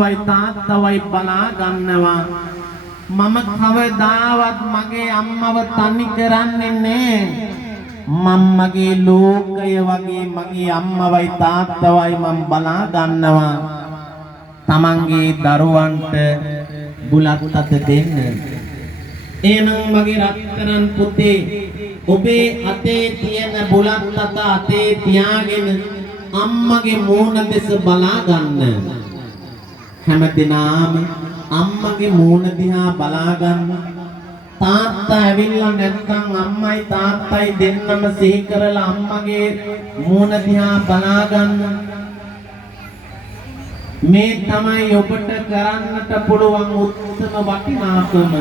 වයි තාත්තවයි බලා ගන්නවා මම කවදාවත් මගේ අම්මව තනි කරන්නේ නැහැ මම්මගේ ලෝකය වගේ මගේ අම්මවයි තාත්තවයි මම බලා ගන්නවා තමන්ගේ දරුවන්ට බුලත් අත දෙන්න එහෙනම් මගේ රත්තරන් පුතේ ඔබේ අතේ තියෙන බුලත් අත අතේ තියාගෙන අම්මගේ මූණ දෙස බලා ගන්න හැමදෙනාම අම්මගේ මූණ දිහා බලා ගන්න තාත්තා ඇවිල්ලා නැත්නම් අම්මයි තාත්තයි දෙන්නම සිහි කරලා අම්මගේ මූණ දිහා බලා ගන්න මේ තමයි ඔබට කරන්නට පුළුවන් උත්තම වටිනාකම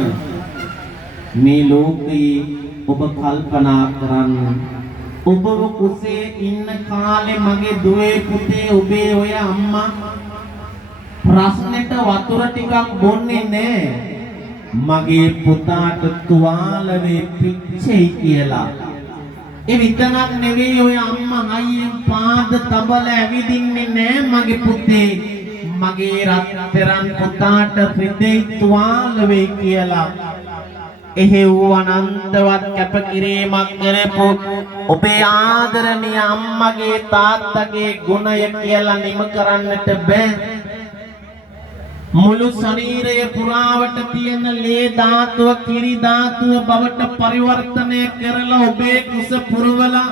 මේ ලෝකයේ ඔබ කල්පනා කරන්න ඔබ කුසේ ඉන්න කාලේ මගේ දුවේ පුතේ ඔබේ ඔය අම්මා ප්‍රශ්නෙට වතුර ටිකක් බොන්නේ නැහැ මගේ පුතාට තුවාලවේ පිච්චෙයි කියලා ඒ විතරක් නෙවෙයි ඔය අම්මා අයියෙන් පාද තබල ඇවිදින්නේ නැහැ මගේ පුතේ මගේ රත්තරන් පුතාට රිදෙයි තුවාලවේ කියලා එහෙව් අනන්තවත් කැපකිරීමක් කරපු ඔබේ ආදරණීය අම්මගේ තාත්තගේ ගුණය කියලා නිම කරන්නට බෑ මුළු ශරීරය පුරාවට තියෙන ලේ ධාතුව කිරි ධාතුව බවට පරිවර්තනය කරලා ඔබේ කුස පුරවලා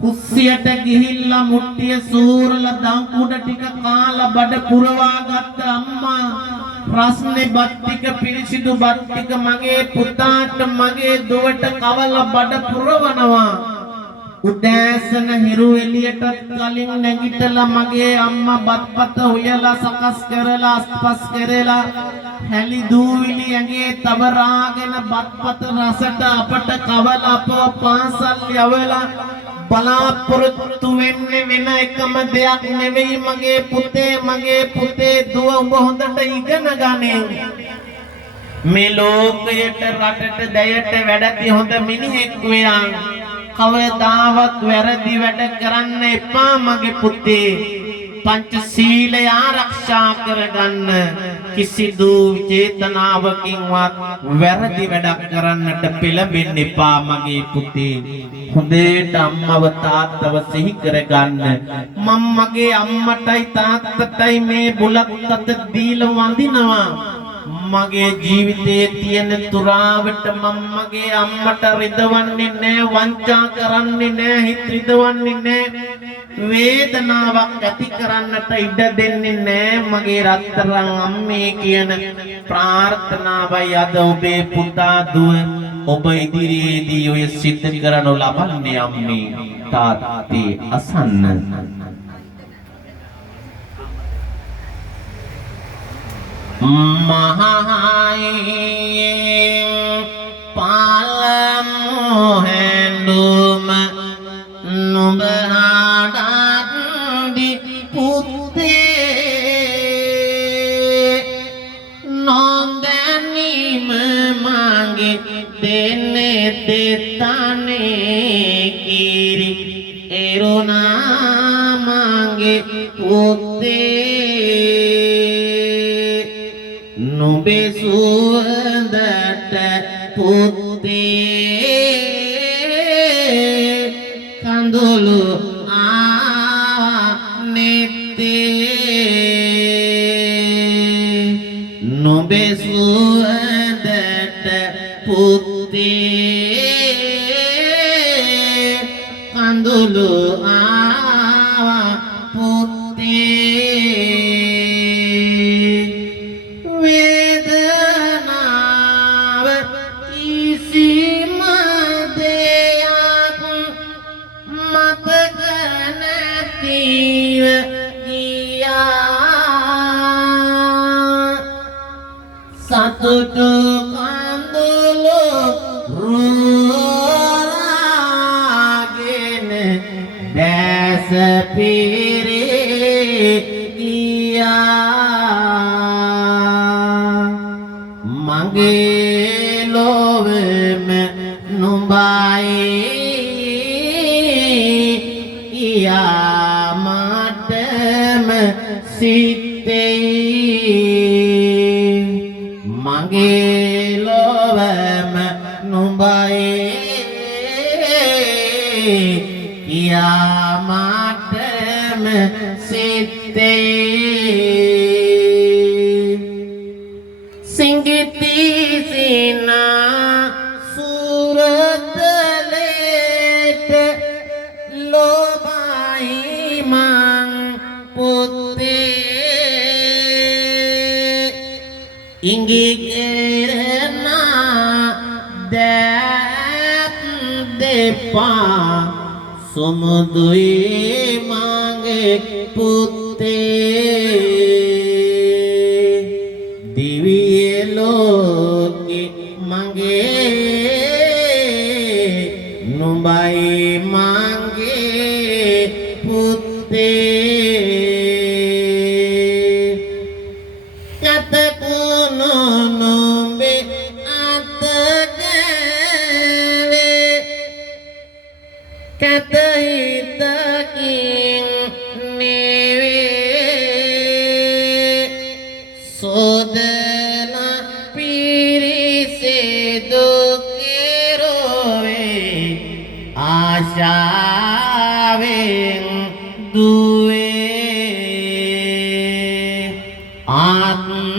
කුස්සියට ගිහිල්ලා මුට්ටිය සූරලා දංකුඩ ටික කාලා බඩ පුරවා ගත්ත අම්මා ප්‍රශ්නේ බත් ටික පිරිසිදු බත් ටික මගේ පුතාට මගේ දුවට කවලා බඩ පුරවනවා උදෑසන හිරු එළියටත් කලින් නැගිටලා මගේ අම්මා බත්පත උයලා සකස් කරලා අස්පස් කරලා හැලි දූවිලි ඇඟේ තවරාගෙන බත්පත රසට අපට කවලා අපව පාසල් යවලා බලාපොරොත්තු වෙන්නේ වෙන එකම දෙයක් නෙවෙයි මගේ පුතේ දුව උඹ හොඳට ඉගෙන ගන්නේ මේ ලෝකයට රටට දැයට වැඩති හොඳ මිනිහෙක් වෙයා කවදාවත් වැරදි වැඩ කරන්න එපා මගේ පුතේ පංචශීලය ආරක්ෂා කරගන්න කිසිදු චේතනාවකින්වත් වැරදි වැඩක් කරන්නට පෙළඹෙන්න එපා මගේ පුතේ හොඳට අම්මව තාත්තව සිහි කරගන්න මම මගේ අම්මටයි තාත්තටයි මේ බුලත් අත දීලා වඳිනවා මගේ ජීවිතයේ තියෙන තුරාවට මම මගේ අම්මට රිදවන්නේ නැහැ වංචා කරන්නේ නැහැ හිත රිදවන්නේ නැහැ වේදනාවක් ඇති කරන්නට ඉඩ දෙන්නේ නැහැ මගේ රත්තරන් අම්මේ කියන ප්‍රාර්ථනාවයි අද ඔබේ පුතා දුව ඔබ ඉදිරියේදී ඔය සිද්ධ කරනු ලබන්නේ අම්මේ තාත්තේ අසන්න Mahain palamu hendum nubahadat di putih nondani memanggil dene tetane kiri erona manggil putih Nube suandata putih kandulu anete Nube suandata putih kandulu Satu kandulu ragene desa piri iya mangelo me numbai iya matem site මගේ ලොවම නුඹයි කියාමටම සිතේ සිංගිති සිනා සුරතලේට ලොබයි මං පුතේ ඉංගි කෙරනා දැත් දෙපා සුමුදුයි මගේ පුතේ දිවියේ ලෝකෙ මගේ නුඹයි මගේ පුතේ කතකුණු නුඹේ අතගැවේ කතහිතකින් නෙවේ සෝදලා පිරිසිදු කෙරොවේ ආශාවෙන් දුවේ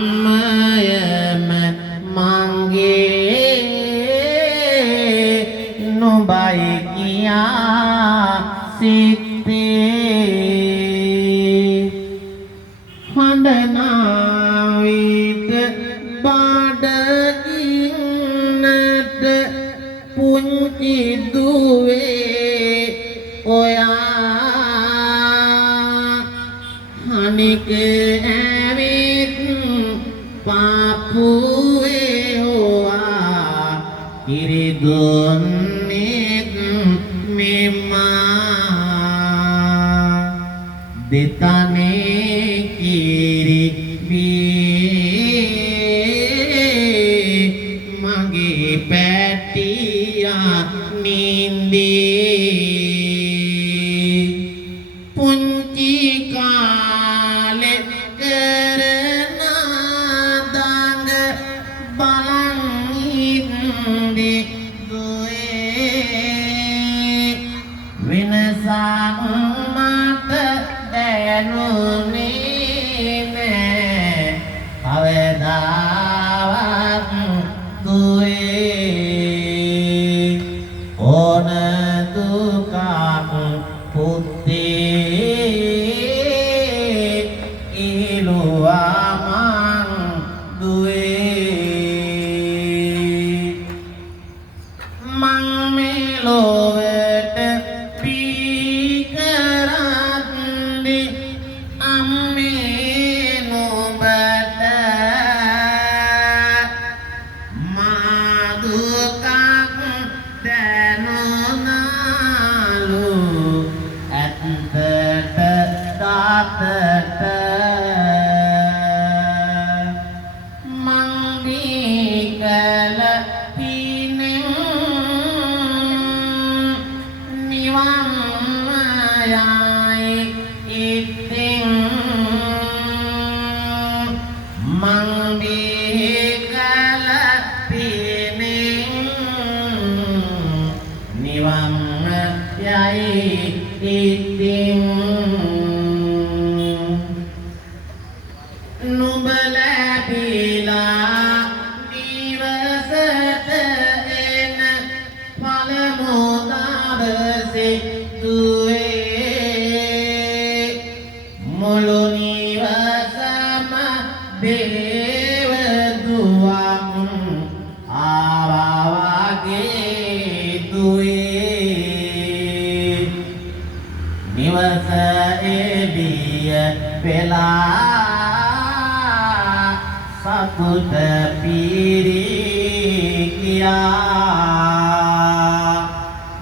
ආත්මයම මංගේ නුඹයි කියා සිතේ හඬනාවිත බඩගින්නට පුංචි දුවේ ඔයා හනික ඇවිත් පාපුවේ හොවා කිරිදුන්නෙත් මෙමා දෙතනේ කිරි බී මගේ පැටියා නින්දී පුංචි කාලේ කරන දඟ බලන් ඉන්නේ දුවේ වෙනසක් මට දැනුනේ නෑ කවදාවත් දුවේ ඕන දුකක් පුතේ ඉලුවා මං දුවේ මං මෙලොවට පීකරන්නේ අම්මේ නුඹට මා දුකක් දැනුණාලු ඇත්තට දාතට මං බීකල පිනෙන් නිවන් යයි ඉතින් මං බීකල පිනෙන් නිවන් යයි ඉතින් නුඹ ලැබිලා නිවසට එන පළමු දවසේ දුවේ මුළු නිවසම දේවදුවක් ආවා වගේ දුවේ නිවස එළිය වෙලා සතුට පිරී ගියා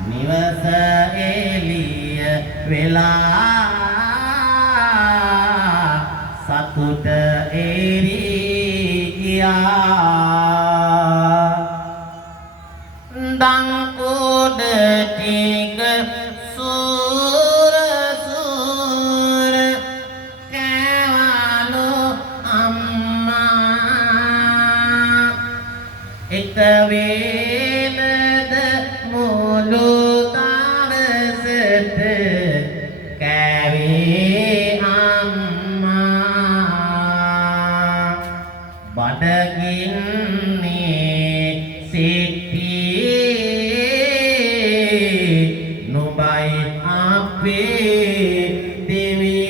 නිවස එළිය වෙලා සතුට එරී ගියා දන් කුඩ ටික සූර සූර කෑවලු වේලද මුළු දවසට කෑවේ අම්මා බඩගින්නේ සිටියේ නුඹයි අපේ දෙවි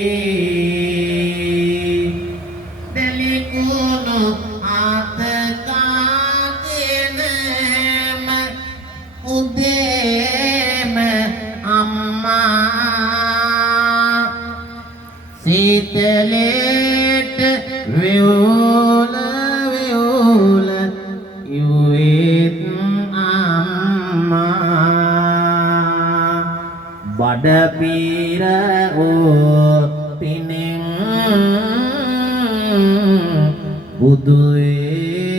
දෙලිකුණු අතකාගෙනම උදේම අම්මා සීතලේට වියෝල වියෝල යුවෙත් අම්මා බඩ පීර ඕ පිනෙන් බුදුවේ